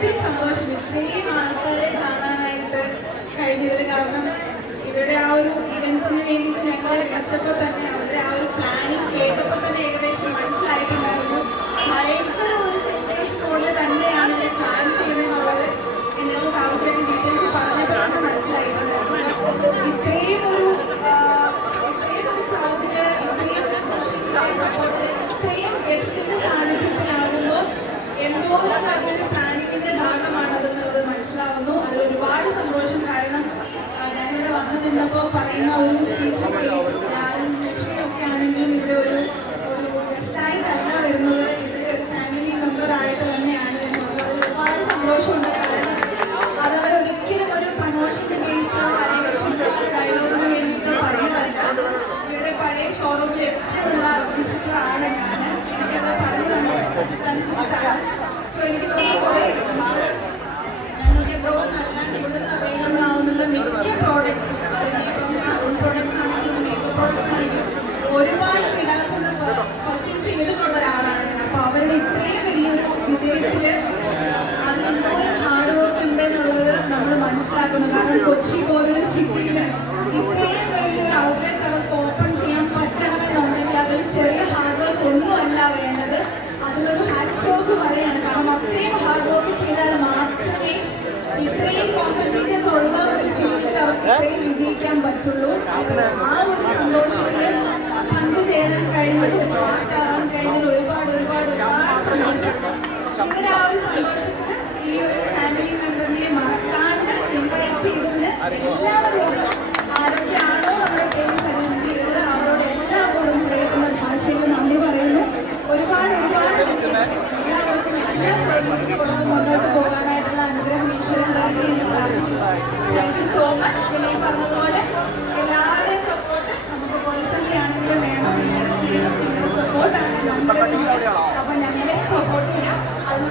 ഒത്തിരി സന്തോഷം. ഇത്രയും ആൾക്കാരെ കാണാനായിട്ട് കഴിഞ്ഞതിൽ കാരണം ഇവരുടെ ആ ഒരു ഇവന്റിന് വേണ്ടിയിട്ട് ഞങ്ങൾ കഷ്ടപ്പെട്ട് തന്നെ അവരുടെ ആ ഞാനിവിടെ വന്നു നിന്നപ്പോൾ പറയുന്ന ഒരു സ്പീച്ച് കൊച്ചി പോലൊരു സിറ്റിയിൽ ഇത്രയും വലിയൊരു ഔട്ട്ലെറ്റ് അവർക്ക് ഓപ്പൺ ചെയ്യാൻ പറ്റണമെന്നുണ്ടെങ്കിൽ അതിൽ ചെറിയ ഹാർഡ് വർക്ക് ഒന്നുമല്ല വേണ്ടത്. അതിനൊരു ഹാറ്റ്സ് ഓഫ് പറയാണ് കാരണം അത്രയും ഹാർഡ് വർക്ക് ചെയ്താൽ മാത്രമേ ഇത്രയും കോമ്പറ്റീറ്റേഴ്സ് ഉള്ള ഒരു ഫീൽഡിൽ അവർക്ക് ഇത്രയും വിജയിക്കാൻ പറ്റുള്ളൂ. ആ മുന്നോട്ട് പോകാനായിട്ടുള്ള അനുഗ്രഹം ഈശ്വരൻ നൽകി എന്ന് പ്രാർത്ഥിക്കുന്നു താങ്ക് യു സോ മച്ച് പിന്നെ പറഞ്ഞതുപോലെ എല്ലാവരുടെയും സപ്പോർട്ട് നമുക്ക് പേഴ്സണലി ആണെങ്കിലും വേണം. നിങ്ങളുടെ സ്നേഹം നിങ്ങളുടെ സപ്പോർട്ടാണ് നമ്മുടെ അപ്പൊ ഞങ്ങളെ സപ്പോർട്ട് ചെയ്യാം അതിന്